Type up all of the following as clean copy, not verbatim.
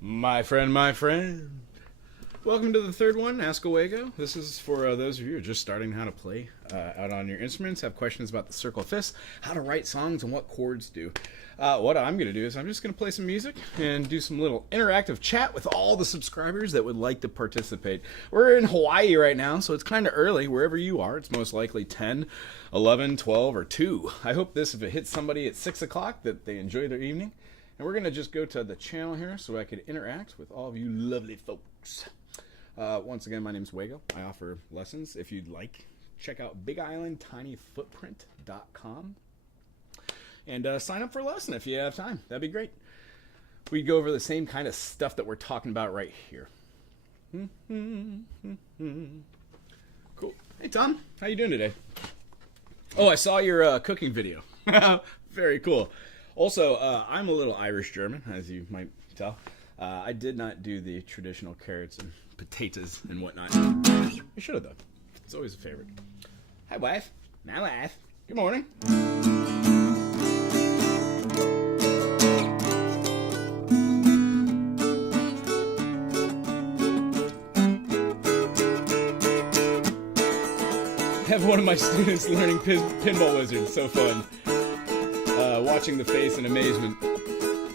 My friend. Welcome to the third one, Ask A Wago. This is for those of you who are just starting how to play out on your instruments, have questions about the circle fifths, how to write songs, and what chords do. What I'm going to do is I'm just going to play some music and do some little interactive chat with all the subscribers that would like to participate. We're in Hawaii right now, so it's kind of early. Wherever you are, it's most likely 10, 11, 12, or 2. I hope this, if it hits somebody at 6 o'clock, that they enjoy their evening. And we're going to just go to the channel here so I could interact with all of you lovely folks. Once again, my name's Wago. I offer lessons. If you'd like, check out BigIslandTinyFootprint.com and sign up for a lesson if you have time. That'd be great. We go over the same kind of stuff that we're talking about right here. Cool. Hey, Tom. How you doing today? Oh, I saw your cooking video. Very cool. Also, I'm a little Irish-German, as you might tell. I did not do the traditional carrots and potatoes and whatnot. I should have, though. It's always a favorite. Hi, wife. My wife. Good morning. I have one of my students learning Pinball Wizard. So fun. Watching the face in amazement,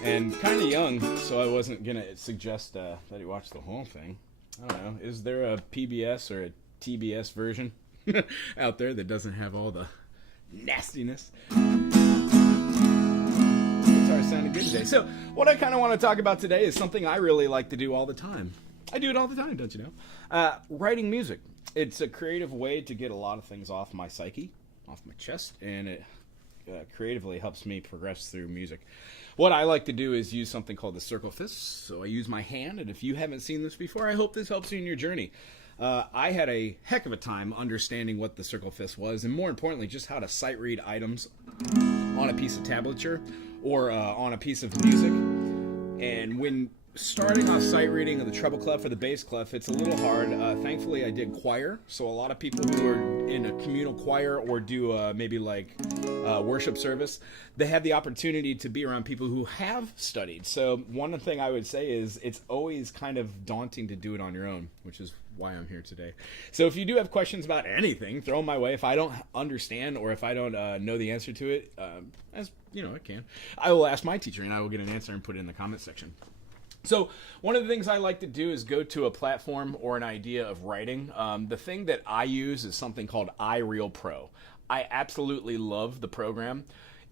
and kind of young, so I wasn't gonna suggest that he watch the whole thing. I don't know. Is there a PBS or a TBS version out there that doesn't have all the nastiness? Guitar sounded good today. So what I kind of want to talk about today is something I really like to do all the time. I do it all the time, don't you know? Writing music. It's a creative way to get a lot of things off my psyche, off my chest, and it creatively helps me progress through music. What I like to do is use something called the circle fist. So I use my hand, and if you haven't seen this before, I hope this helps you in your journey. I had a heck of a time understanding what the circle fist was, and more importantly, just how to sight read items on a piece of tablature or on a piece of music. And when starting off sight reading of the treble clef or the bass clef, it's a little hard. Thankfully, I did choir, so a lot of people who are in a communal choir or do maybe like worship service, they have the opportunity to be around people who have studied. So one thing I would say is it's always kind of daunting to do it on your own, which is why I'm here today. So if you do have questions about anything, throw them my way. If I don't understand or if I don't know the answer to it, as you know, I will ask my teacher and I will get an answer and put it in the comment section. So one of the things I like to do is go to a platform or an idea of writing. The thing that I use is something called iReal Pro. I absolutely love the program.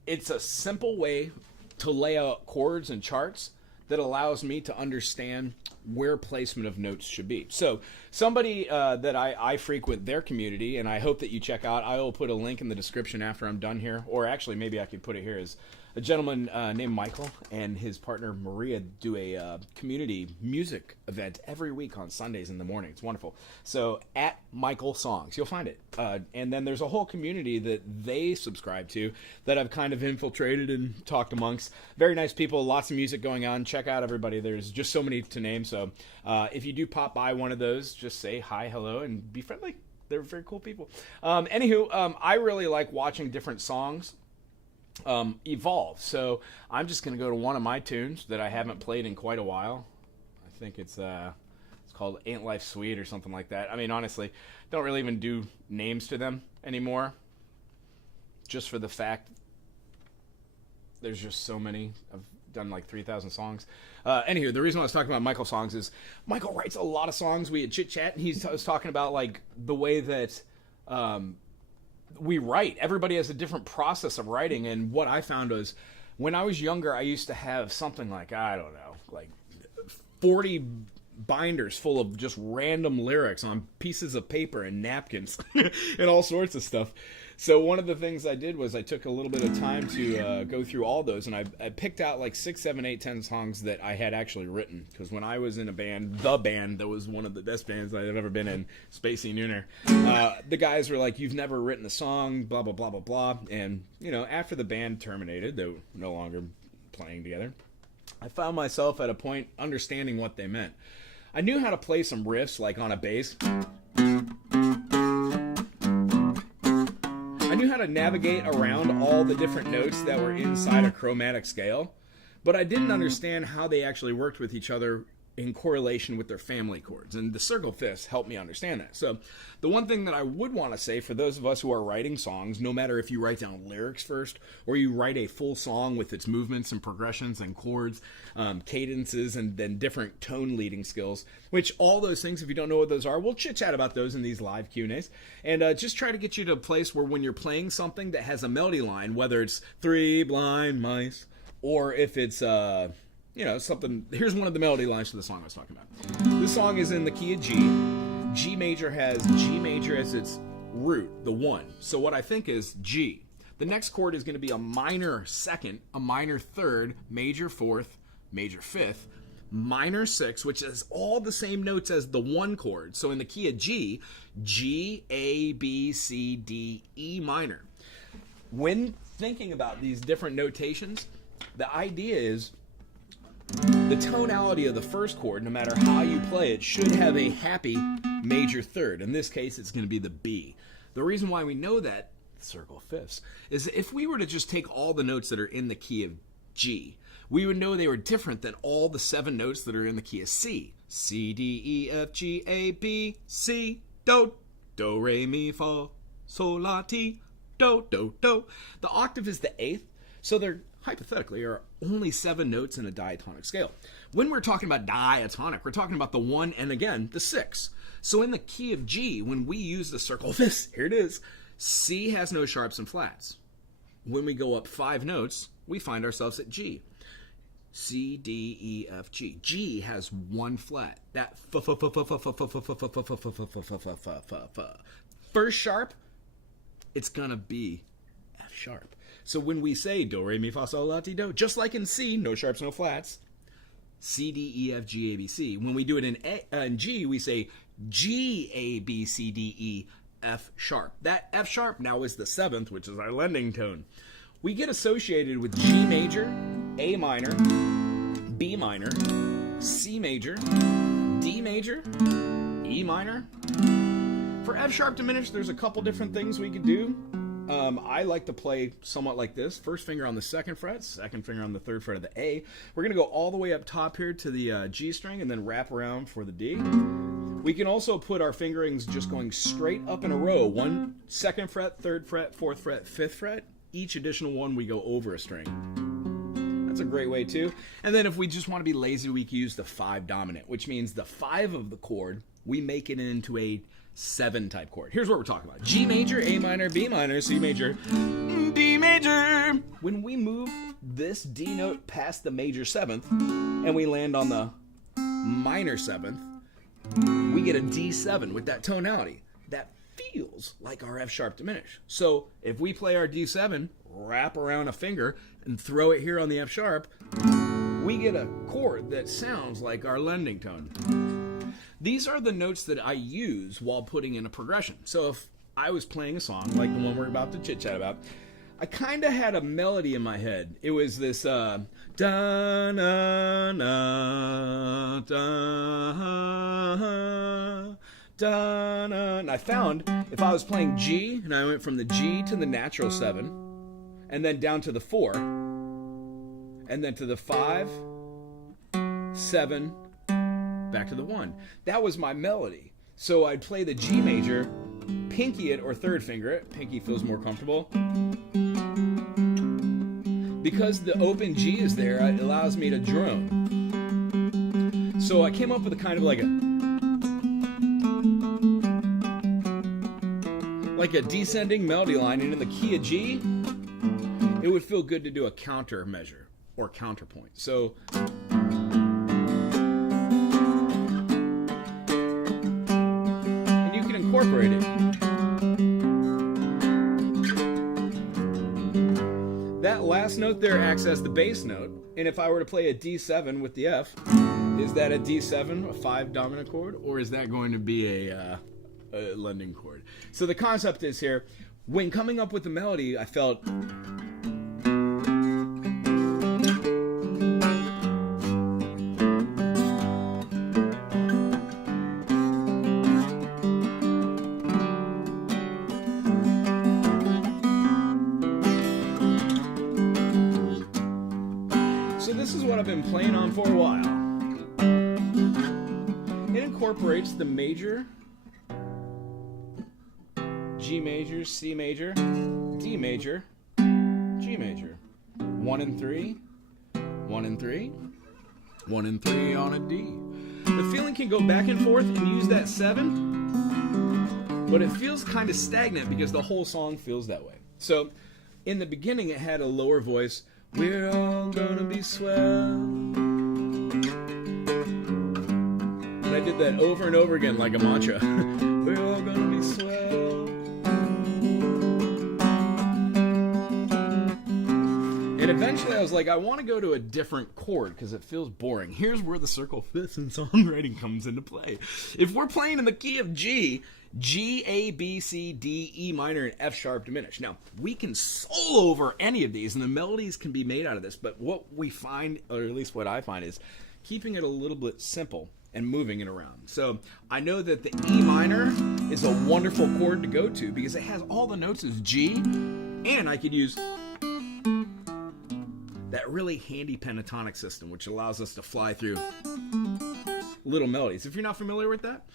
It's a simple way to lay out chords and charts that allows me to understand where placement of notes should be. So somebody that I frequent their community, and I hope that you check out, I will put a link in the description after I'm done here, or actually maybe I could put it here, is a gentleman named Michael and his partner Maria do a community music event every week on Sundays in the morning. It's wonderful. So at Michael Songs, you'll find it. And then there's a whole community that they subscribe to that I've kind of infiltrated and talked amongst. Very nice people, lots of music going on. Check out everybody. There's just so many to name. So if you do pop by one of those, just say hi, hello, and be friendly. They're very cool people. I really like watching different songs evolve. So I'm just going to go to one of my tunes that I haven't played in quite a while. I think it's called Ain't Life Sweet or something like that. I mean, honestly, don't really even do names to them anymore, just for the fact there's just so many. I've done like 3,000 songs. Anywho, the reason I was talking about Michael songs is Michael writes a lot of songs. We had chit chat and he was talking about like the way that we write. Everybody has a different process of writing, and what I found was when I was younger, I used to have something like, I don't know, like 40 binders full of just random lyrics on pieces of paper and napkins and all sorts of stuff. So one of the things I did was I took a little bit of time to go through all those, and I picked out like 6, 7, 8, 10 songs that I had actually written. Because when I was in a band, the band that was one of the best bands I've ever been in, Spacey Nooner, the guys were like, "You've never written a song, blah, blah, blah, blah, blah." And, you know, after the band terminated, they were no longer playing together, I found myself at a point understanding what they meant. I knew how to play some riffs, like on a bass. I knew how to navigate around all the different notes that were inside a chromatic scale. but I didn't understand how they actually worked with each other in correlation with their family chords. And the circle fifths helped me understand that. So the one thing that I would want to say for those of us who are writing songs, no matter if you write down lyrics first or you write a full song with its movements and progressions and chords, cadences, and then different tone leading skills, which all those things, if you don't know what those are, we'll chit chat about those in these live Q&As. And just try to get you to a place where when you're playing something that has a melody line, whether it's Three Blind Mice or if it's something. Here's one of the melody lines for the song I was talking about. This song is in the key of G. G major has G major as its root, the 1. So what I think is G. The next chord is going to be a minor second, a minor third, major fourth, major fifth, minor 6, which is all the same notes as the 1 chord. So in the key of G, G, A, B, C, D, E minor. When thinking about these different notations, the idea is the tonality of the first chord, no matter how you play it, should have a happy major third. In this case, it's going to be the B. The reason why we know that, circle fifths, is if we were to just take all the notes that are in the key of G, we would know they were different than all the 7 notes that are in the key of C. C, D, E, F, G, A, B, C, do, do, re, mi, fa, sol, la, ti, do, do, do. The octave is the 8th, so there hypothetically are only 7 notes in a diatonic scale. When we're talking about diatonic, we're talking about the 1 and again the 6. So in the key of G, when we use the circle fifths, here it is, C has no sharps and flats. When we go up 5 notes, we find ourselves at G. C, D, E, F, G. G has 1 flat. That first sharp, it's gonna be F sharp. So when we say do, re, mi, fa, sol, la, ti, do, just like in C, no sharps, no flats, C, D, E, F, G, A, B, C. When we do it in G, we say G, A, B, C, D, E, F sharp. That F sharp now is the 7th, which is our lending tone. We get associated with G major, A minor, B minor, C major, D major, E minor. For F sharp diminished, there's a couple different things we could do. I like to play somewhat like this. First finger on the 2nd fret, second finger on the 3rd fret of the A. We're going to go all the way up top here to the G string and then wrap around for the D. We can also put our fingerings just going straight up in a row. 1 2nd fret, 3rd fret, 4th fret, 5th fret. Each additional one we go over a string. That's a great way too. And then if we just want to be lazy, we can use the 5 dominant, which means the 5 of the chord, we make it into a 7 type chord. Here's what we're talking about. G major, A minor, B minor, C major, D major. When we move this D note past the major 7th and we land on the minor 7th, we get a D7 with that tonality. That feels like our F sharp diminished. So if we play our D7, wrap around a finger and throw it here on the F sharp, we get a chord that sounds like our lending tone. These are the notes that I use while putting in a progression. So if I was playing a song like the one we're about to chit-chat about, I kind of had a melody in my head. It was this da na na da da na. And I found if I was playing G and I went from the G to the natural 7 and then down to the 4 and then to the 5, 7, back to the 1. That was my melody. So I'd play the G major, pinky it or 3rd finger it. Pinky feels more comfortable. Because the open G is there, it allows me to drone. So I came up with a kind of like a descending melody line, and in the key of G, it would feel good to do a counter measure or counterpoint. So incorporate it. That last note there acts as the bass note, and if I were to play a D7 with the F, is that a D7, a 5 dominant chord, or is that going to be a lending chord? So the concept is here, when coming up with the melody, I felt style. It incorporates the major, G major, C major, D major, G major. 1 and 3, 1 and 3, 1 and 3 on a D. The feeling can go back and forth and use that 7, but it feels kind of stagnant because the whole song feels that way. So in the beginning it had a lower voice. We're all gonna be swell. And I did that over and over again like a mantra. We're all gonna be swell. And eventually I was like, I want to go to a different chord because it feels boring. Here's where the circle fifths in songwriting comes into play. If we're playing in the key of G, G, A, B, C, D, E minor, and F sharp diminished. Now, we can solo over any of these, and the melodies can be made out of this, but what we find, or at least what I find, is keeping it a little bit simple and moving it around. So I know that the E minor is a wonderful chord to go to because it has all the notes as G, and I could use that really handy pentatonic system, which allows us to fly through little melodies. If you're not familiar with that,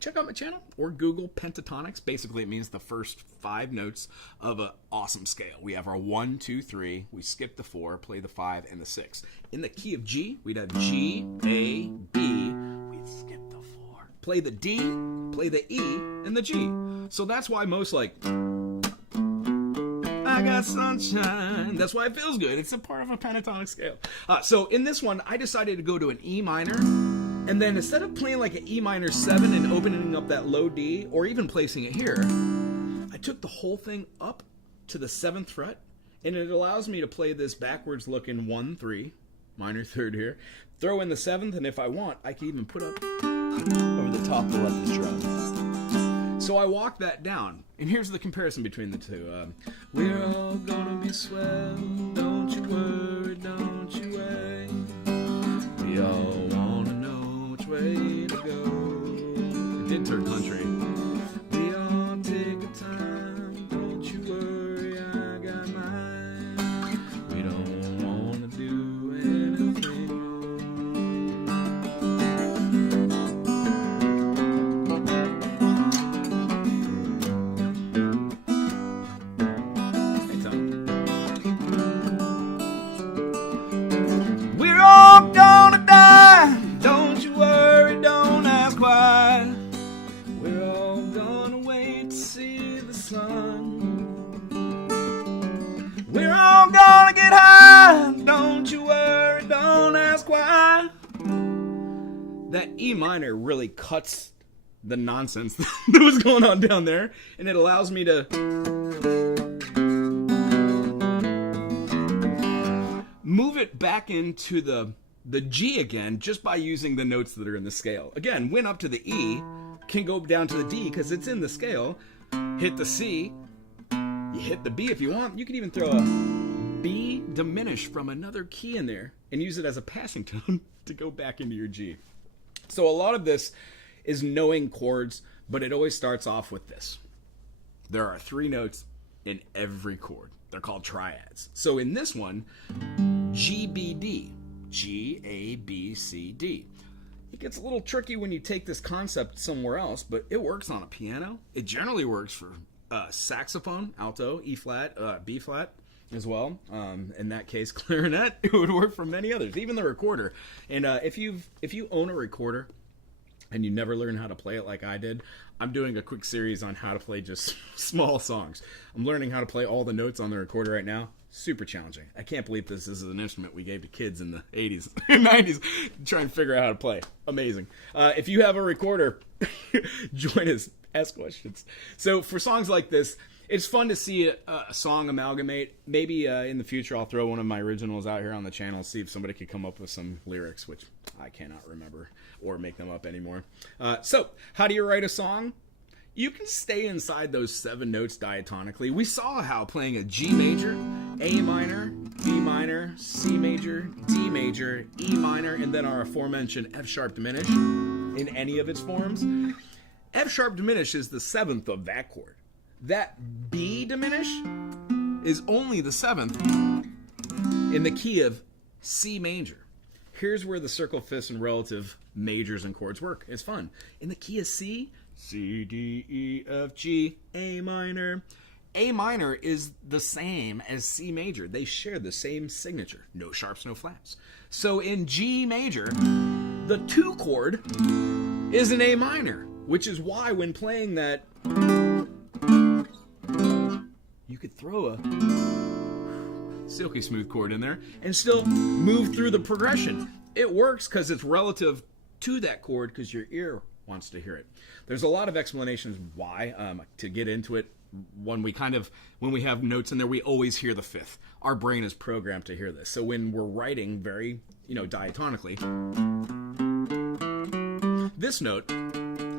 check out my channel or Google pentatonics. Basically, it means the first 5 notes of an awesome scale. We have our 1, 2, 3. We skip the 4, play the 5, and the 6. In the key of G, we'd have G, A, B. We'd skip the 4, play the D, play the E, and the G. So that's why most like, I got sunshine. That's why it feels good. It's a part of a pentatonic scale. So in this one, I decided to go to an E minor. And then instead of playing like an E minor 7 and opening up that low D, or even placing it here, I took the whole thing up to the 7th fret, and it allows me to play this backwards looking 1, 3, minor 3rd here, throw in the 7th, and if I want, I can even put up over the top to let this drum. So I walked that down, and here's the comparison between the two. We're all gonna be swell, don't you worry, don't you worry. We all wanna know which way to go. It did turn country. We all take a time, don't you worry, I got mine. We don't wanna do anything that E minor really cuts the nonsense that was going on down there, and it allows me to move it back into the G again just by using the notes that are in the scale. Again, went up to the E, can go down to the D because it's in the scale, hit the C, you hit the B if you want. You can even throw a B diminished from another key in there and use it as a passing tone to go back into your G. So a lot of this is knowing chords, but it always starts off with this. There are 3 notes in every chord. They're called triads. So in this one, G, B, D. G, A, B, C, D. It gets a little tricky when you take this concept somewhere else, but it works on a piano. It generally works for saxophone, alto, E flat, B flat as well. In that case, clarinet. It would work for many others, even the recorder. And if you own a recorder and you never learn how to play it like I did, I'm doing a quick series on how to play just small songs. I'm learning how to play all the notes on the recorder right now. Super challenging. I can't believe this is an instrument we gave to kids in the 80s and 90s to try and figure out how to play. Amazing. If you have a recorder, join us. Ask questions. So for songs like this, it's fun to see a song amalgamate. Maybe in the future I'll throw one of my originals out here on the channel, see if somebody could come up with some lyrics, which I cannot remember or make them up anymore. So how do you write a song? You can stay inside those 7 notes diatonically. We saw how playing a G major, A minor, B minor, C major, D major, E minor, and then our aforementioned F sharp diminished in any of its forms. F sharp diminished is the 7th of that chord. That B diminished is only the 7th in the key of C major. here's where the circle fifths and relative majors and chords work. It's fun. In the key of C, C, D, E, F, G, A minor. A minor is the same as C major. They share the same signature. No sharps, no flats. So in G major, the 2 chord is an A minor, which is why when playing that, you could throw a silky smooth chord in there and still move through the progression. It works because it's relative to that chord because your ear wants to hear it. There's a lot of explanations why. To get into it, when we have notes in there, we always hear the fifth. Our brain is programmed to hear this. So when we're writing very, diatonically, this note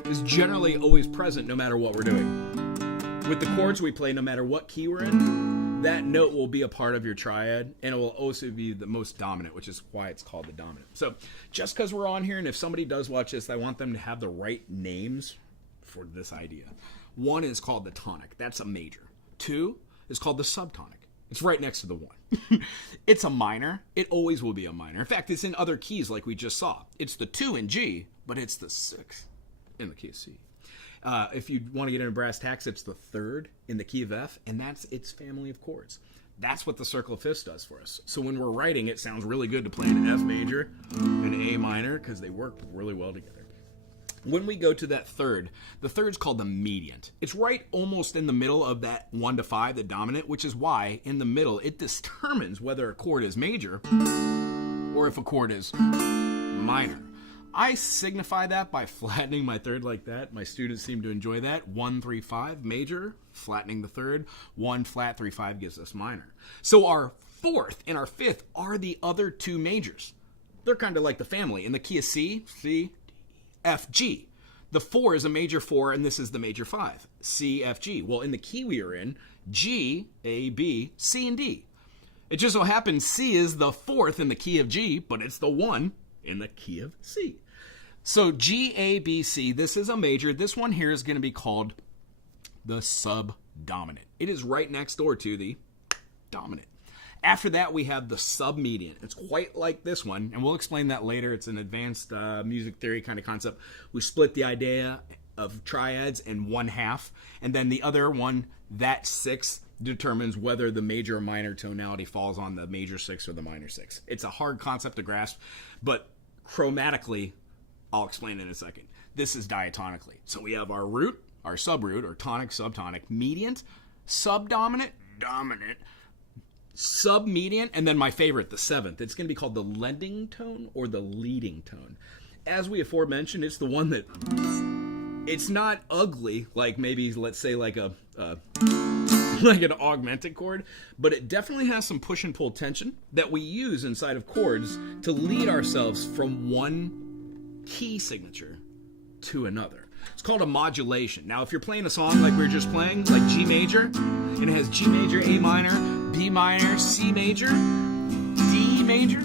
is generally always present no matter what we're doing. With the chords we play, no matter what key we're in, that note will be a part of your triad, and it will also be the most dominant, which is why it's called the dominant. So just because we're on here, and if somebody does watch this, I want them to have the right names for this idea. 1 is called the tonic. That's a major. 2 is called the subtonic. It's right next to the 1. It's a minor. It always will be a minor. In fact, it's in other keys like we just saw. It's the 2 in G, but it's the 6 in the key of C. If you want to get into brass tacks, it's the 3rd in the key of F, and that's its family of chords. That's what the circle of fifths does for us. So when we're writing, it sounds really good to play an F major and A minor because they work really well together. When we go to that 3rd, the 3rd's called the mediant. It's right almost in the middle of that 1 to 5, the dominant, which is why in the middle it determines whether a chord is major or if a chord is minor. I signify that by flattening my 3rd like that. My students seem to enjoy that. 1, 3, 5, major, flattening the 3rd. 1 flat, 3, 5 gives us minor. So our 4th and our 5th are the other 2 majors. They're kind of like the family. In the key of C, C, F, G. The 4 is a major 4, and this is the major 5. C, F, G. Well, in the key we are in, G, A, B, C, and D. It just so happens C is the 4th in the key of G, but it's the 1 in the key of C. So G, A, B, C, this is a major. This one here is going to be called the subdominant. It is right next door to the dominant. After that, we have the submediant. It's quite like this one, and we'll explain that later. It's an advanced music theory kind of concept. We split the idea of triads in 1/2, and then the other one, that 6, determines whether the major or minor tonality falls on the major 6 or the minor 6. It's a hard concept to grasp, but chromatically, I'll explain in a second. This is diatonically. So we have our root, our subroot, or tonic, subtonic, mediant, subdominant, dominant, submediant, and then my favorite, the 7th. It's going to be called the lending tone or the leading tone. As we aforementioned, it's the one that it's not ugly, like maybe, let's say, like a like an augmented chord, but it definitely has some push and pull tension that we use inside of chords to lead ourselves from one key signature to another. It's called a modulation. Now, if you're playing a song like we were just playing, like G major, and it has G major, A minor, B minor, C major, D major,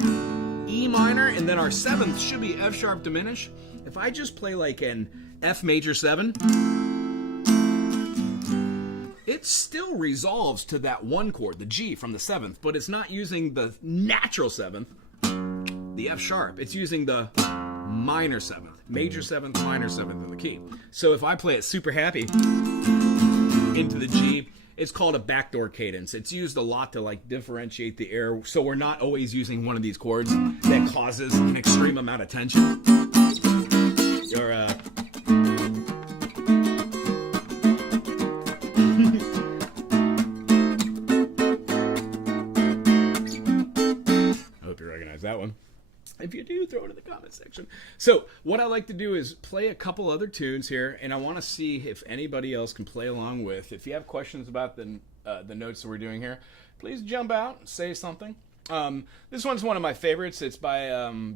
E minor, and then our 7th should be F sharp diminished. If I just play like an F major 7, it still resolves to that 1 chord, the G from the 7th, but it's not using the natural 7th, the F sharp. It's using the minor 7th, major 7th, minor 7th in the key. So if I play it super happy into the G, it's called a backdoor cadence. It's used a lot to like differentiate the air, so we're not always using one of these chords that causes an extreme amount of tension. Or I hope you recognize that one. If you do, throw it in the comment section. So what I like to do is play a couple other tunes here, and I want to see if anybody else can play along with. If you have questions about the notes that we're doing here, please jump out, say something. This one's one of my favorites. It's by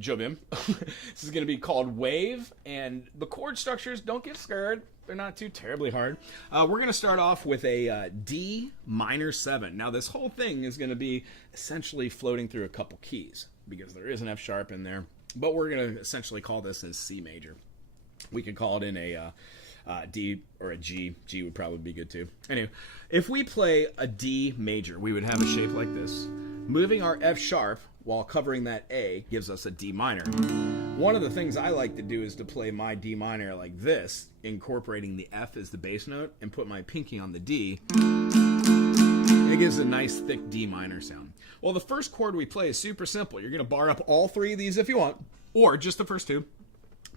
Jobim. This is going to be called Wave, and the chord structures, don't get scared. They're not too terribly hard. We're going to start off with a D minor 7. Now, this whole thing is going to be essentially floating through a couple keys, because there is an F sharp in there, but we're going to essentially call this as C major. We could call it in a D or a G. G would probably be good too. Anyway, if we play a D major, we would have a shape like this. moving our F sharp while covering that A gives us a D minor. One of the things I like to do is to play my D minor like this, incorporating the F as the bass note, and put my pinky on the D. It gives a nice thick D minor sound. Well, the first chord we play is super simple. You're going to bar up all three of these if you want, or just the first two.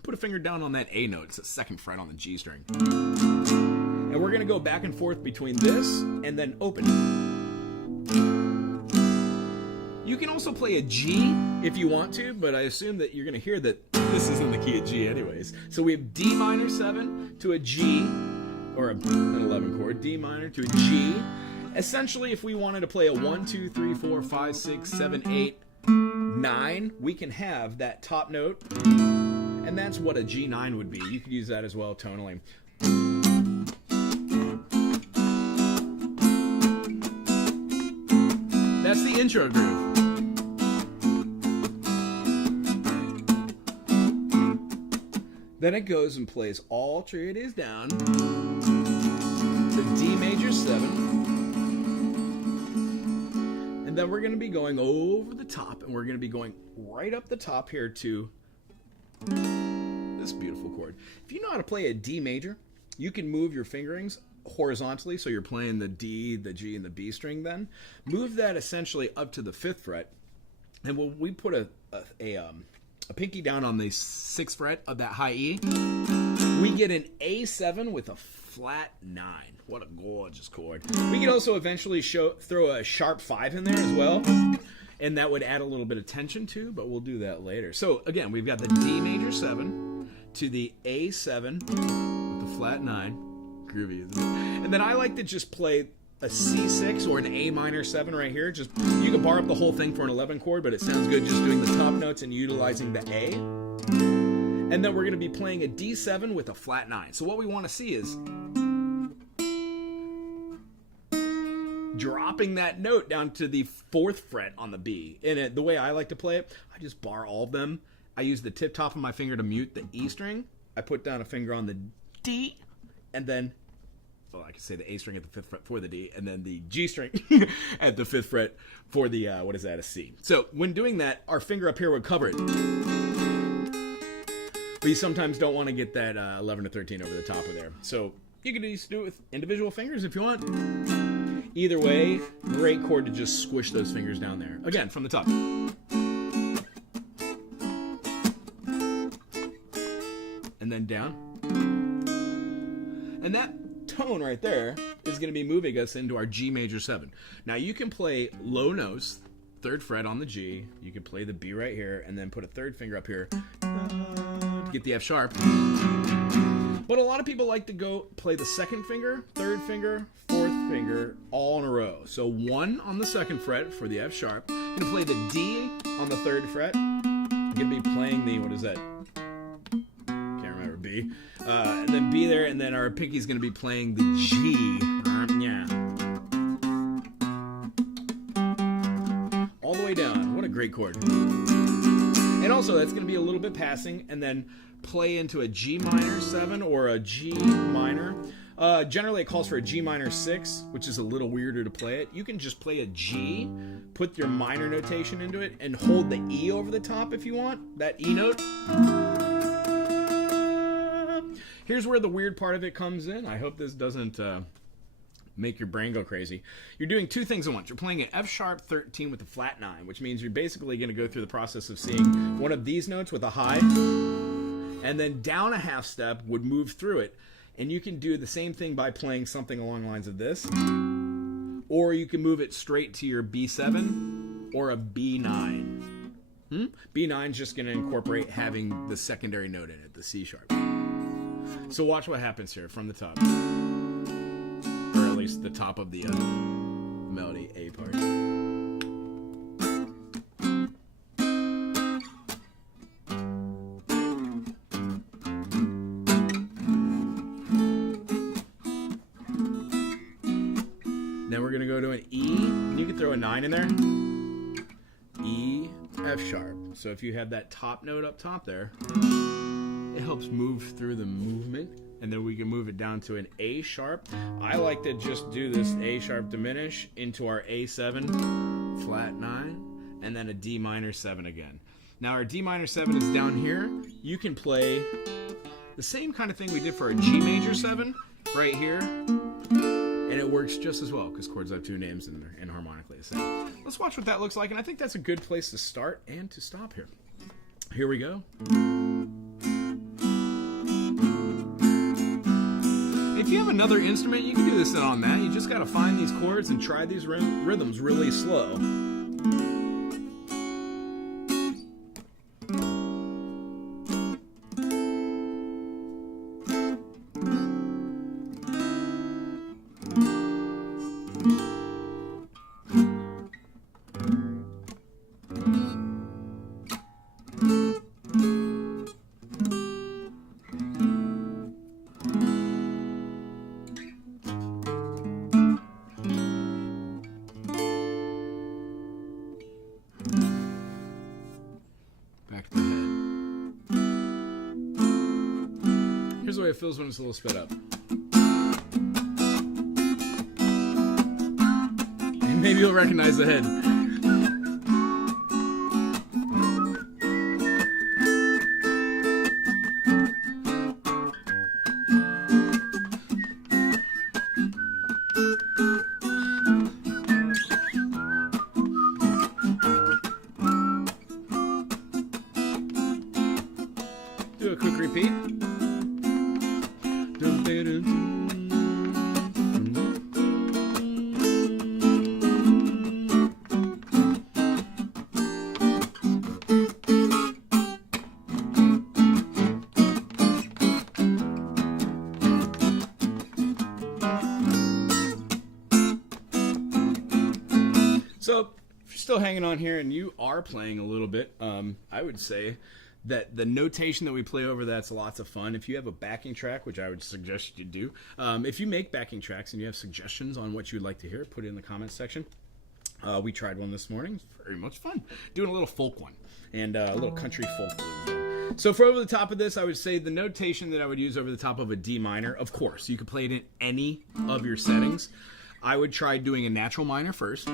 Put a finger down on that A note. It's the second fret on the G string. And we're going to go back and forth between this and then open. You can also play a G if you want to, but I assume that you're going to hear that this is in the key of G anyways. So we have D minor 7 to a G, or an 11 chord, D minor to a G. Essentially, if we wanted to play a 1, 2, 3, 4, 5, 6, 7, 8, 9, we can have that top note, and that's what a G9 would be. You could use that as well tonally. That's the intro groove. Then it goes and plays all triadies down, the D major 7, and then we're going to be going over the top, and we're going to be going right up the top here to this beautiful chord. If you know how to play a D major, you can move your fingerings horizontally, so you're playing the D, the G, and the B string then. Move that essentially up to the 5th fret, and when we put a pinky down on the 6th fret of that high E, we get an A7 with a flat 9. What a gorgeous chord. We can also eventually throw a sharp 5 in there as well, and that would add a little bit of tension too, but we'll do that later. So again, we've got the D major 7 to the A7 with the flat 9. Groovy, isn't it? And then I like to just play a C6 or an A minor 7 right here. Just, you can bar up the whole thing for an 11 chord, but it sounds good just doing the top notes and utilizing the A. And then we're going to be playing a D7 with a flat 9. So what we want to see is dropping that note down to the 4th fret on the B. And the way I like to play it, I just bar all of them. I use the tip top of my finger to mute the E string. I put down a finger on the D, and then, well, I can say the A string at the 5th fret for the D, and then the G string at the 5th fret for the, what is that, a C. So when doing that, our finger up here would cover it. But you sometimes don't want to get that 11 to 13 over the top of there. So you can just do it with individual fingers if you want. Either way, great chord to just squish those fingers down there. Again, from the top. And then down. And that tone right there is going to be moving us into our G major 7. Now you can play low notes, 3rd fret on the G. You can play the B right here and then put a 3rd finger up here to get the F sharp. But a lot of people like to go play the 2nd finger, 3rd finger, 4th finger all in a row. So 1 on the 2nd fret for the F sharp. You're going to play the D on the 3rd fret. You're going to be playing the, what is that? B, and then B there, and then our pinky's going to be playing the G. Yeah. All the way down. What a great chord. And also, that's going to be a little bit passing, and then play into a G minor 7 or a G minor. Generally, it calls for a G minor 6, which is a little weirder to play it. You can just play a G, put your minor notation into it, and hold the E over the top if you want, that E note. Here's where the weird part of it comes in. I hope this doesn't make your brain go crazy. You're doing two things at once. You're playing an F sharp 13 with a flat 9, which means you're basically going to go through the process of seeing one of these notes with a high, and then down a half step would move through it. And you can do the same thing by playing something along the lines of this, or you can move it straight to your B7 or a B9. B9 is just going to incorporate having the secondary note in it, the C sharp. So watch what happens here from the top, or at least the top of the melody A part. Then we're going to go to an E, and you can throw a 9 in there. E, F sharp. So if you have that top note up top there, it helps move through the movement, and then we can move it down to an A sharp. I like to just do this A sharp diminish into our A7 flat 9, and then a D minor 7 again. Now our D minor 7 is down here. You can play the same kind of thing we did for a G major 7 right here, and it works just as well because chords have two names and harmonically the same. Let's watch what that looks like, and I think that's a good place to start and to stop here. Here we go. If you have another instrument, you can do this on that. You just got to find these chords and try these rhythms really slow. Here's the way it feels when it's a little sped up. And maybe you'll recognize the head. Do a quick repeat. So, if you're still hanging on here and you are playing a little bit, I would say that the notation that we play over that's lots of fun. If you have a backing track, which I would suggest you do, if you make backing tracks and you have suggestions on what you'd like to hear, put it in the comments section. We tried one this morning. It's very much fun. Doing a little folk one and a little country folk one. So for over the top of this, I would say the notation that I would use over the top of a D minor, of course, you could play it in any of your settings. I would try doing a natural minor first,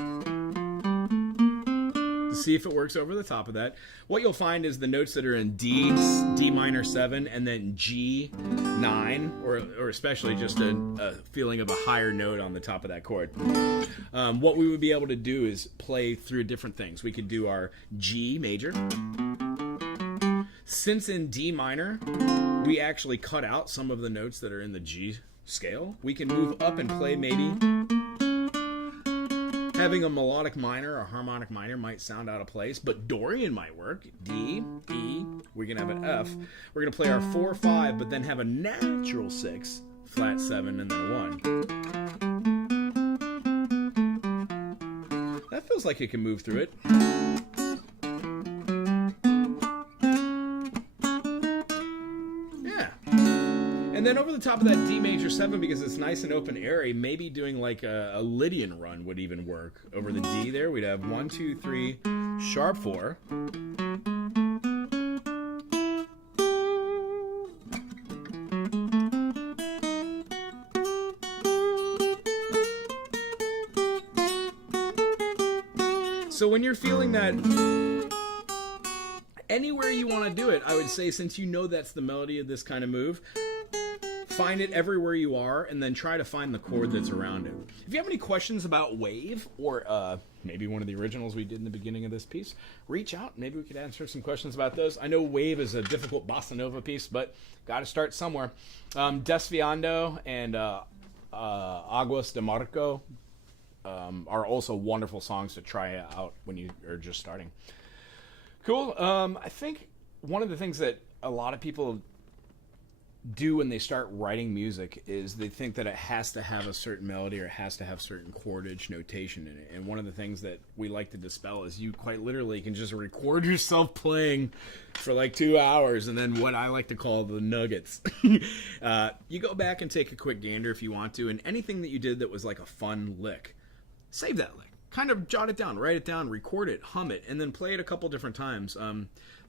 to see if it works over the top of that. What you'll find is the notes that are in D minor 7, and then G 9, or especially just a feeling of a higher note on the top of that chord. What we would be able to do is play through different things. We could do our G major. Since in D minor, we actually cut out some of the notes that are in the G scale, we can move up and play maybe having a melodic minor or harmonic minor might sound out of place, but Dorian might work. D, E, we're going to have an F. We're going to play our 4, 5, but then have a natural 6, flat 7, and then a 1. That feels like it can move through it. And then over the top of that D major 7, because it's nice and open airy, maybe doing like a Lydian run would even work. Over the D there, we'd have 1, 2, 3, sharp 4. So when you're feeling that, anywhere you want to do it, I would say, since you know that's the melody of this kind of move, find it everywhere you are, and then try to find the chord that's around it. If you have any questions about Wave, or maybe one of the originals we did in the beginning of this piece, reach out. Maybe we could answer some questions about those. I know Wave is a difficult bossa nova piece, but got to start somewhere. Desviando and Aguas de Marco are also wonderful songs to try out when you are just starting. Cool. I think one of the things that a lot of people do when they start writing music is they think that it has to have a certain melody or it has to have certain chordage notation in it. And one of the things that we like to dispel is you quite literally can just record yourself playing for like 2 hours, and then what I like to call the nuggets. You go back and take a quick gander if you want to, and anything that you did that was like a fun lick, save that lick. Kind of jot it down, write it down, record it, hum it, and then play it a couple different times.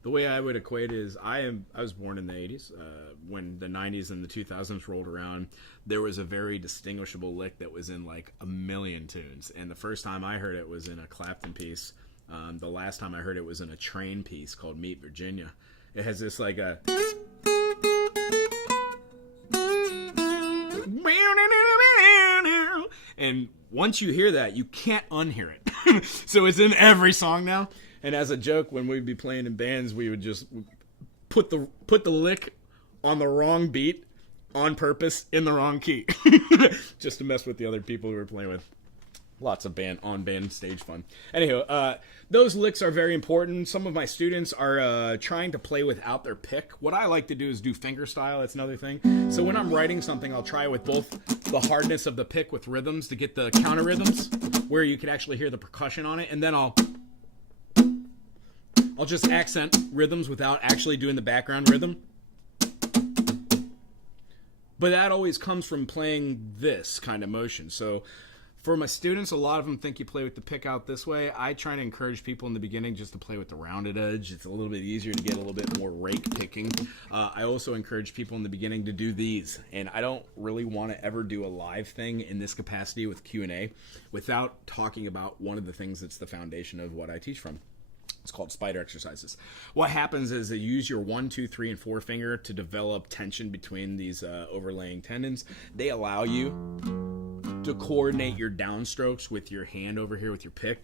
The way I would equate it is I was born in the 80s. When the 90s and the 2000s rolled around, there was a very distinguishable lick that was in like a million tunes. And the first time I heard it was in a Clapton piece. The last time I heard it was in a Train piece called Meet Virginia. It has this like a... And once you hear that, you can't unhear it. So it's in every song now. And as a joke, when we'd be playing in bands, we would just put the lick on the wrong beat on purpose in the wrong key. Just to mess with the other people we were playing with. Lots of band stage fun. Anyhow, those licks are very important. Some of my students are trying to play without their pick. What I like to do is do finger style. That's another thing. So when I'm writing something, I'll try with both the hardness of the pick with rhythms to get the counter rhythms where you can actually hear the percussion on it. And then I'll just accent rhythms without actually doing the background rhythm. But that always comes from playing this kind of motion. So for my students, a lot of them think you play with the pick out this way. I try to encourage people in the beginning just to play with the rounded edge. It's a little bit easier to get a little bit more rake picking. I also encourage people in the beginning to do these. And I don't really want to ever do a live thing in this capacity with Q&A without talking about one of the things that's the foundation of what I teach from. It's called spider exercises. What happens is that you use your 1, 2, 3, and 4 finger to develop tension between these overlaying tendons. They allow you to coordinate your downstrokes with your hand over here with your pick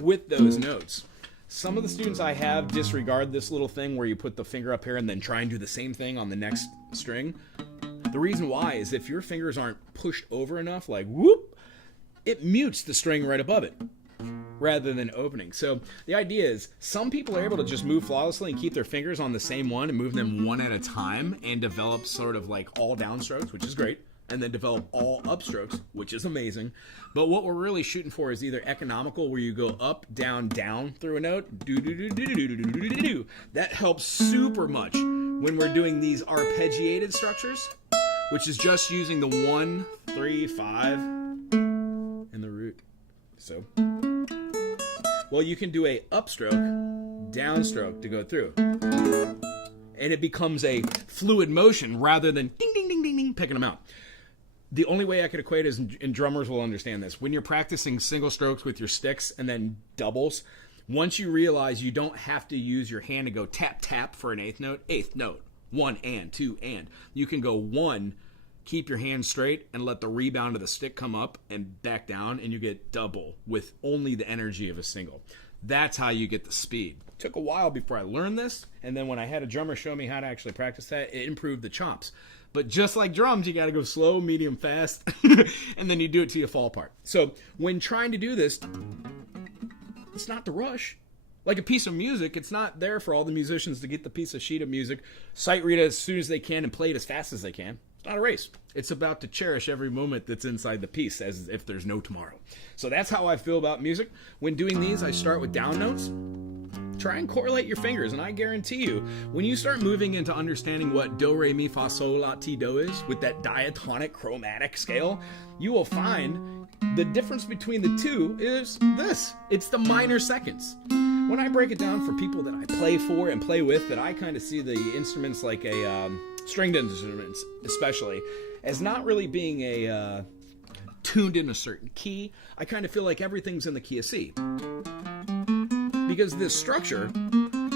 with those notes. Some of the students I have disregard this little thing where you put the finger up here and then try and do the same thing on the next string. The reason why is if your fingers aren't pushed over enough, like whoop, it mutes the string right above it rather than opening. So the idea is some people are able to just move flawlessly and keep their fingers on the same one and move them one at a time and develop sort of like all downstrokes, which is great, and then develop all upstrokes, which is amazing. But what we're really shooting for is either economical, where you go up, down, down through a note, do. That helps super much when we're doing these arpeggiated structures, which is just using the 1, 3, 5, and the root. So, well, you can do a upstroke, downstroke to go through. And it becomes a fluid motion rather than ding, ding, ding, ding, ding, picking them out. The only way I could equate is, and drummers will understand this, when you're practicing single strokes with your sticks and then doubles, once you realize you don't have to use your hand to go tap, tap for an eighth note, 1 and 2 and. You can go 1, keep your hand straight and let the rebound of the stick come up and back down, and you get double with only the energy of a single. That's how you get the speed. It took a while before I learned this, and then when I had a drummer show me how to actually practice that, it improved the chops. But just like drums, you got to go slow, medium, fast, and then you do it till you fall apart. So when trying to do this, it's not to rush. Like a piece of music, it's not there for all the musicians to get the piece of sheet of music, sight read it as soon as they can, and play it as fast as they can. It's not a race. It's about to cherish every moment that's inside the piece as if there's no tomorrow. So that's how I feel about music. When doing these, I start with down notes. Try and correlate your fingers, and I guarantee you, when you start moving into understanding what do, re, mi, fa, sol, la, ti, do is, with that diatonic chromatic scale, you will find the difference between the two is this. It's the minor seconds. When I break it down for people that I play for and play with, that I kind of see the instruments like a stringed instruments especially as not really being a tuned in a certain key. I kind of feel like everything's in the key of C. Because this structure,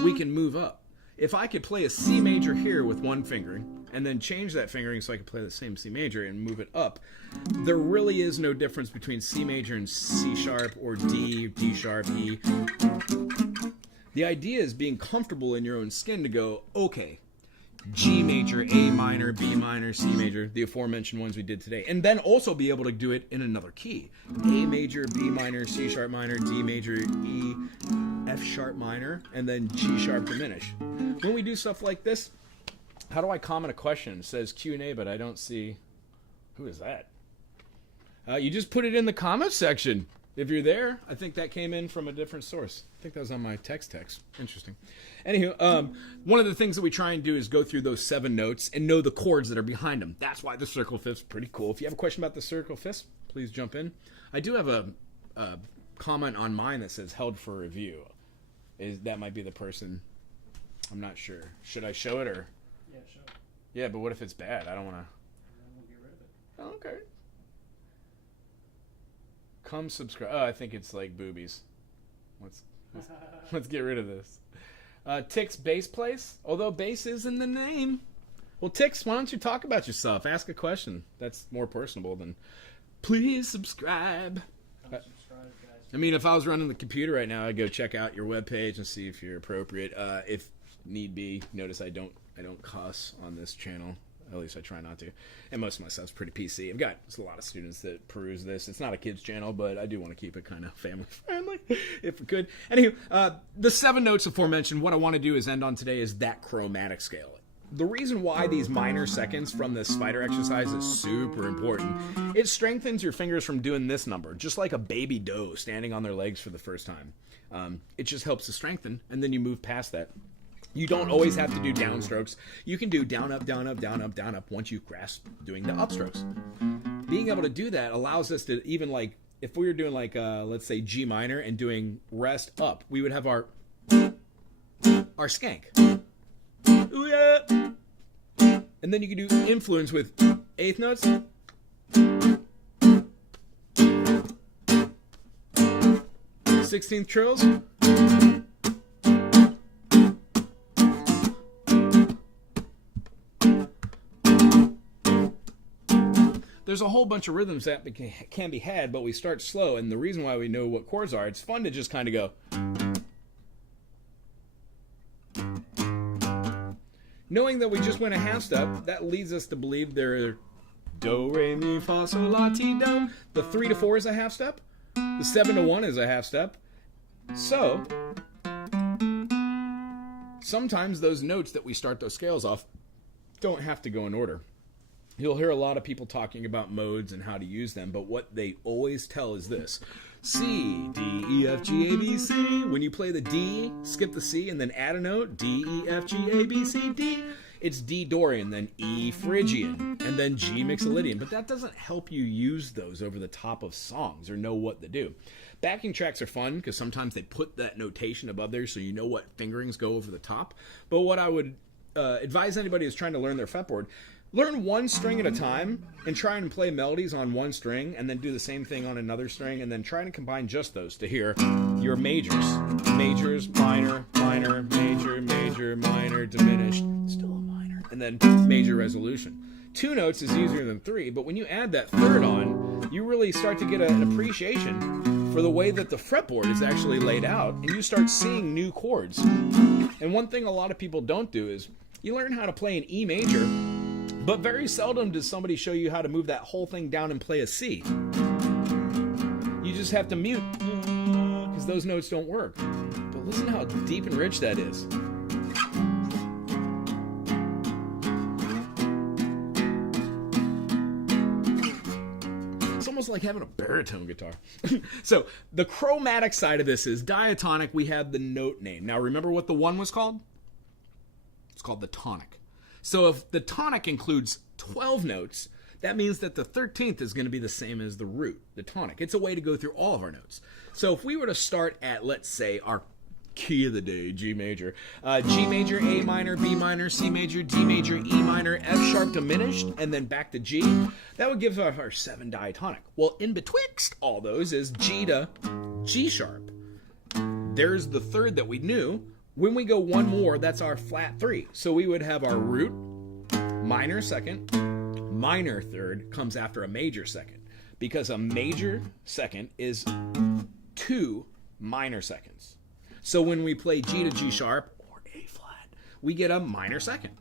we can move up. If I could play a C major here with one fingering, and then change that fingering so I could play the same C major and move it up, there really is no difference between C major and C sharp or D, D sharp, E. The idea is being comfortable in your own skin to go, okay, G major, A minor, B minor, C major, the aforementioned ones we did today. And then also be able to do it in another key. A major, B minor, C sharp minor, D major, E, F sharp minor, and then G sharp diminish. When we do stuff like this, how do I comment a question? It says Q&A, but I don't see, who is that? You just put it in the comments section. If you're there, I think that came in from a different source. I think that was on my text. Interesting. Anywho, one of the things that we try and do is go through those 7 notes and know the chords that are behind them. That's why the circle fifth's pretty cool. If you have a question about the circle fifths, please jump in. I do have a comment on mine that says held for review. That might be the person. I'm not sure. Should I show it or? Yeah, show it. Yeah, but what if it's bad? I don't want to. And then we'll get rid of it. Oh, okay. Come subscribe. Oh, I think it's like boobies. Let's get rid of this. Tix bass place. Although bass is in the name. Well, Tix, why don't you talk about yourself? Ask a question. That's more personable than, please subscribe. Come subscribe, guys. I mean, if I was running the computer right now, I'd go check out your webpage and see if you're appropriate. If need be, notice I don't cuss on this channel. At least I try not to. And most of my stuff's pretty PC. I've got a lot of students that peruse this. It's not a kids channel, but I do want to keep it kind of family friendly if we could. Anywho, the 7 notes aforementioned, what I want to do is end on today is that chromatic scale. The reason why these minor seconds from the spider exercise is super important, it strengthens your fingers from doing this number, just like a baby doe standing on their legs for the first time. It just helps to strengthen, and then you move past that. You don't always have to do downstrokes. You can do down, up, down, up, down, up, down, up once you grasp doing the upstrokes. Being able to do that allows us to even like, if we were doing like, let's say G minor and doing rest up, we would have our skank. Ooh, yeah. And then you can do influence with 8th notes. 16th trills. There's a whole bunch of rhythms that can be had, but we start slow, and the reason why we know what chords are, it's fun to just kind of go. Knowing that we just went a half step, that leads us to believe there do, re, mi, fa, sol, la, ti, do. The 3 to 4 is a half step. The 7 to 1 is a half step. So, sometimes those notes that we start those scales off don't have to go in order. You'll hear a lot of people talking about modes and how to use them, but what they always tell is this. C, D, E, F, G, A, B, C. When you play the D, skip the C, and then add a note. D, E, F, G, A, B, C, D. It's D Dorian, then E Phrygian, and then G Mixolydian. But that doesn't help you use those over the top of songs or know what to do. Backing tracks are fun because sometimes they put that notation above there so you know what fingerings go over the top. But what I would advise anybody who's trying to learn their fretboard, learn one string at a time and try and play melodies on one string and then do the same thing on another string and then try to combine just those to hear your majors. Majors, minor, minor, major, major, minor, diminished, still a minor, and then major resolution. 2 notes is easier than 3, but when you add that third on, you really start to get an appreciation for the way that the fretboard is actually laid out and you start seeing new chords. And one thing a lot of people don't do is you learn how to play an E major, but very seldom does somebody show you how to move that whole thing down and play a C. You just have to mute, because those notes don't work. But listen how deep and rich that is. It's almost like having a baritone guitar. So the chromatic side of this is diatonic. We have the note name. Now remember what the 1 was called? It's called the tonic. So if the tonic includes 12 notes, that means that the 13th is going to be the same as the root, the tonic. It's a way to go through all of our notes. So if we were to start at, let's say, our key of the day, G major, G major, A minor, B minor, C major, D major, E minor, F sharp diminished, and then back to G, that would give us our 7 diatonic. Well, in betwixt all those is G to G sharp. There's the third that we knew. When we go one more, that's our flat 3. So we would have our root, minor second, minor third comes after a major second. Because a major second is 2 minor seconds. So when we play G to G sharp or A flat, we get a minor second.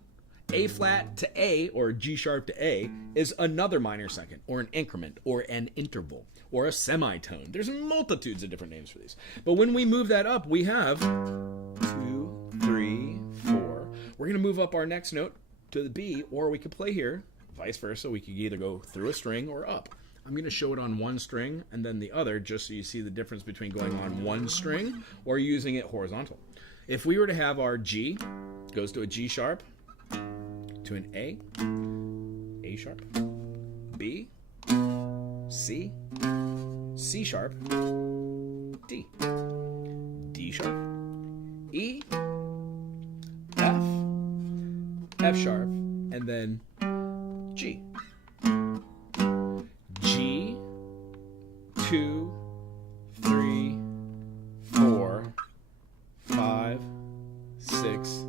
A flat to A or G sharp to A is another minor second or an increment or an interval or a semitone. There's multitudes of different names for these. But when we move that up, we have 2, 3, 4. We're going to move up our next note to the B, or we could play here, vice versa. We could either go through a string or up. I'm going to show it on one string and then the other just so you see the difference between going on one string or using it horizontal. If we were to have our G, goes to a G sharp, to an A sharp, B, C, C sharp, D, D sharp, E, F, F sharp, and then G. G, 2, 3, 4, 5, 6,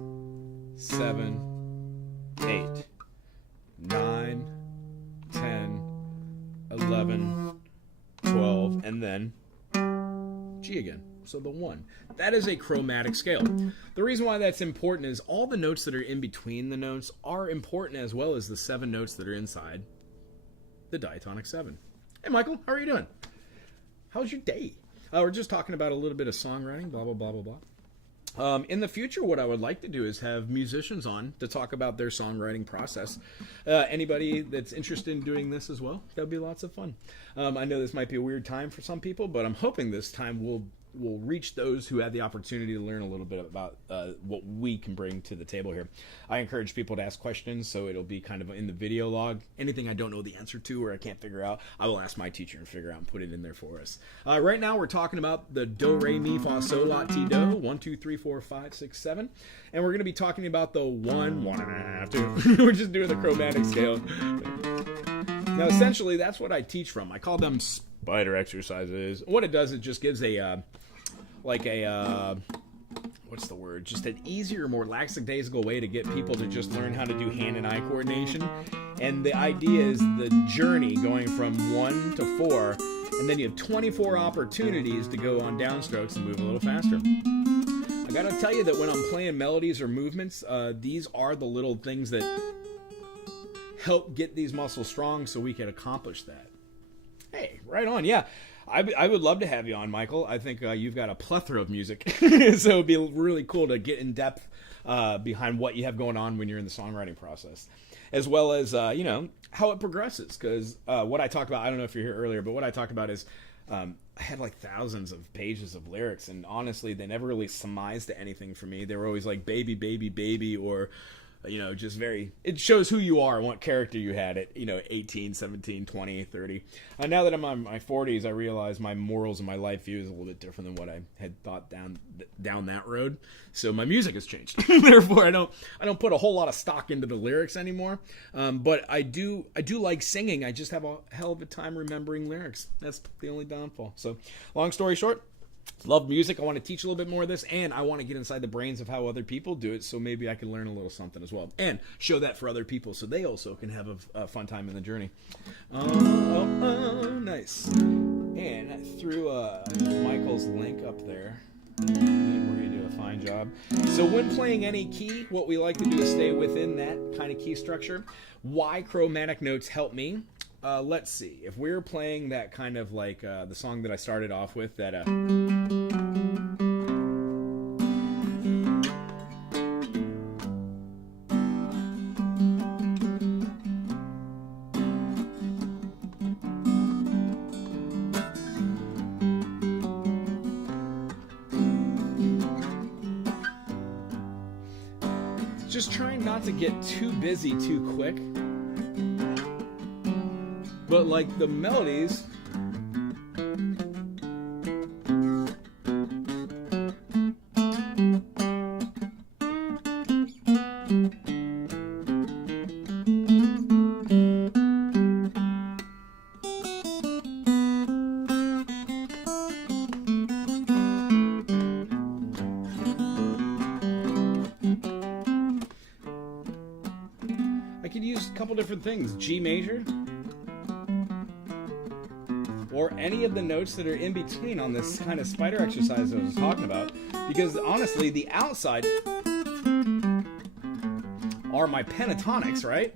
7, 8, 9, 10, 11, 12, and then G again. So the 1. That is a chromatic scale. The reason why that's important is all the notes that are in between the notes are important, as well as the 7 notes that are inside the diatonic 7. Hey, Michael, how are you doing? How's your day? We're just talking about a little bit of songwriting, blah, blah, blah, blah, blah. In the future, what I would like to do is have musicians on to talk about their songwriting process. Anybody that's interested in doing this as well, that would be lots of fun. I know this might be a weird time for some people, but I'm hoping this time will reach those who have the opportunity to learn a little bit about what we can bring to the table here. I encourage people to ask questions, so it'll be kind of in the video log. Anything I don't know the answer to or I can't figure out, I will ask my teacher and figure out and put it in there for us. Right now, we're talking about the do, re, mi, fa, sol, la, ti, do, 1, 2, 3, 4, 5, 6, 7. And we're going to be talking about the 1, 1.5, 2. We're just doing the chromatic scale. Now, essentially, that's what I teach from. I call them spider exercises. What it does, it just gives what's the word? Just an easier, more lackadaisical way to get people to just learn how to do hand and eye coordination. And the idea is the journey going from 1 to 4, and then you have 24 opportunities to go on downstrokes and move a little faster. I gotta tell you that when I'm playing melodies or movements, these are the little things that help get these muscles strong so we can accomplish that. Hey, right on, yeah. I would love to have you on, Michael. I think you've got a plethora of music, so it'd be really cool to get in depth behind what you have going on when you're in the songwriting process, as well as how it progresses. Because what I talked about, I don't know if you're here earlier, but what I talked about is I had like thousands of pages of lyrics, and honestly, they never really surmised to anything for me. They were always like baby, baby, baby, or just very, it shows who you are and what character you had at, 18, 17, 20, 30. Now that I'm in my 40s, I realize my morals and my life view is a little bit different than what I had thought down that road. So my music has changed. Therefore, I don't put a whole lot of stock into the lyrics anymore. But I do like singing. I just have a hell of a time remembering lyrics. That's the only downfall. So long story short, love music. I want to teach a little bit more of this, and I want to get inside the brains of how other people do it, so maybe I can learn a little something as well, and show that for other people so they also can have a fun time in the journey. Nice. And I threw Michael's link up there. We're going to do a fine job. So when playing any key, what we like to do is stay within that kind of key structure. Why chromatic notes help me? Let's see. If we're playing that kind of like the song that I started off with, that just trying not to get too busy too quick. But like the melodies, I could use a couple different things. G major, or any of the notes that are in between on this kind of spider exercise I was talking about. Because honestly, the outside are my pentatonics, right?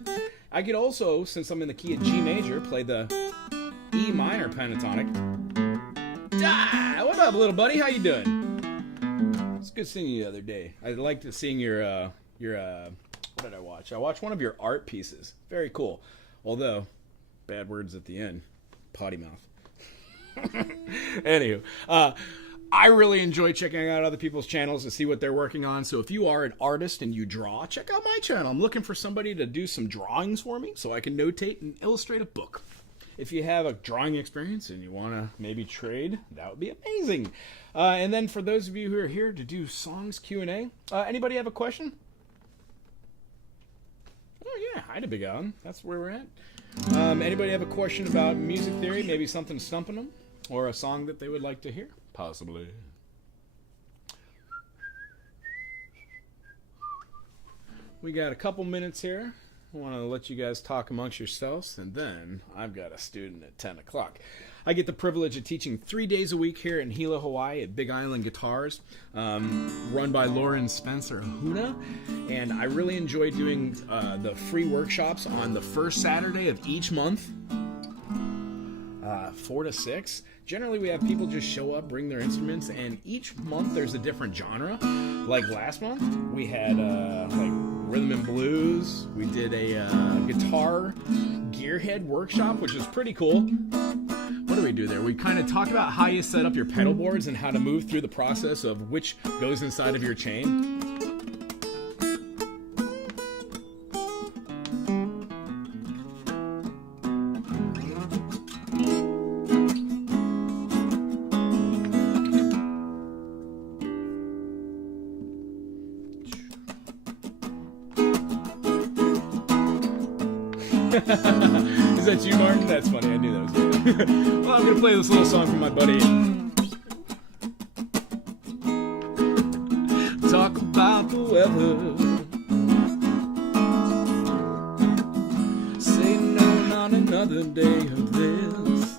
I could also, since I'm in the key of G major, play the E minor pentatonic. Ah, what up, little buddy? How you doing? It's good seeing you the other day. I liked seeing your what did I watch? I watched one of your art pieces. Very cool. Although, bad words at the end. Potty mouth. Anywho, I really enjoy checking out other people's channels to see what they're working on. So if you are an artist and you draw, check out my channel. I'm looking for somebody to do some drawings for me so I can notate and illustrate a book. if you have a drawing experience and you want to maybe trade, that would be amazing. And then for those of you who are here to do songs Q&A, anybody have a question? Oh yeah, hi to Big Alan. That's where we're at. Anybody have a question about music theory? Maybe something stumping them? Or a song that they would like to hear? Possibly. We got a couple minutes here. I want to let you guys talk amongst yourselves, and then I've got a student at 10 o'clock. I get the privilege of teaching 3 days a week here in Hilo, Hawaii at Big Island Guitars, run by Lauren Spencer Huna. And I really enjoy doing the free workshops on the first Saturday of each month, 4 to 6. Generally, we have people just show up, bring their instruments, and each month there's a different genre. Like last month, we had like rhythm and blues. We did a guitar gearhead workshop, which was pretty cool. What do we do there? We kind of talk about how you set up your pedal boards and how to move through the process of which goes inside of your chain. Is that you, Martin? That's funny. I knew that was you. Well, I'm going to play this little song for my buddy. Talk about the weather. Say no, not another day of this.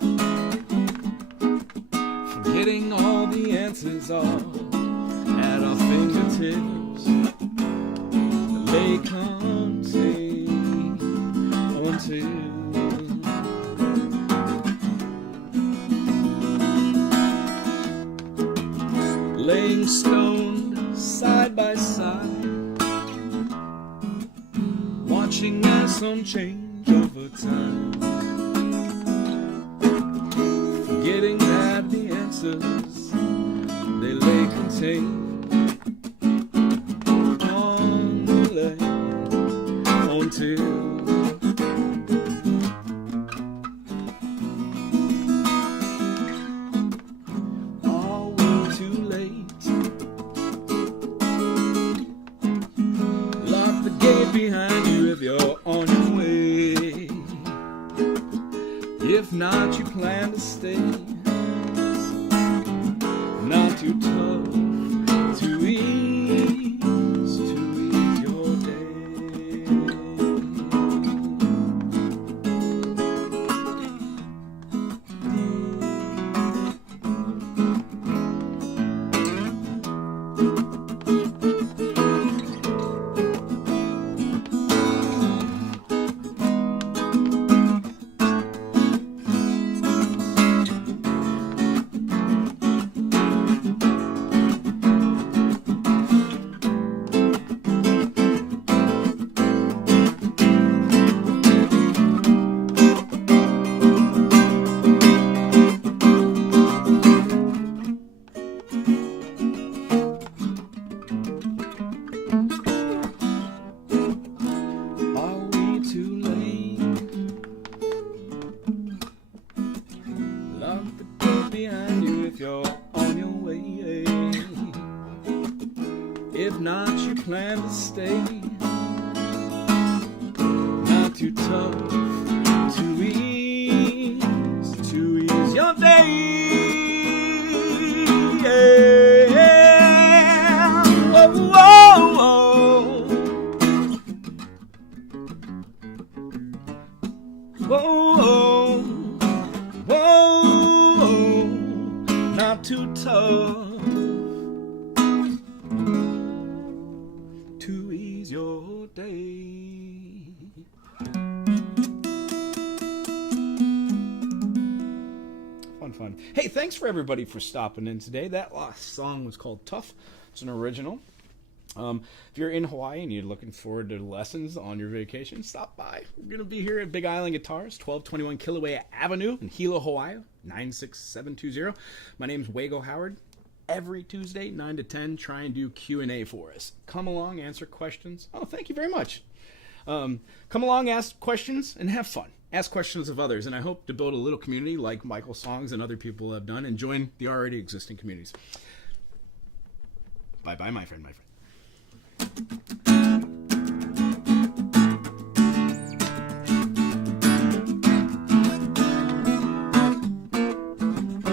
Forgetting all the answers are at our fingertips. They come to laying stoned side by side, watching as some change over time, forgetting that the answers they lay contained on the land until behind you if you're on your way. If not, you plan to stay. Not too tough to ease your day. Behind you if you're on your way. If not, you plan to stay. Not too tough to ease your day. Yeah. Whoa, whoa, whoa. Whoa, not too tough to ease your day. Fun. Hey, thanks for everybody for stopping in today. That last song was called Tough. It's an original. If you're in Hawaii and you're looking forward to lessons on your vacation, stop by. We're going to be here at Big Island Guitars, 1221 Kilauea Avenue in Hilo, Hawaii, 96720. My name's Wago Howard. Every Tuesday, 9 to 10, try and do Q&A for us. Come along, answer questions. Oh, thank you very much. Come along, ask questions, and have fun. ask questions of others, and I hope to build a little community like Michael's songs and other people have done and join the already existing communities. Bye-bye, my friend, my friend.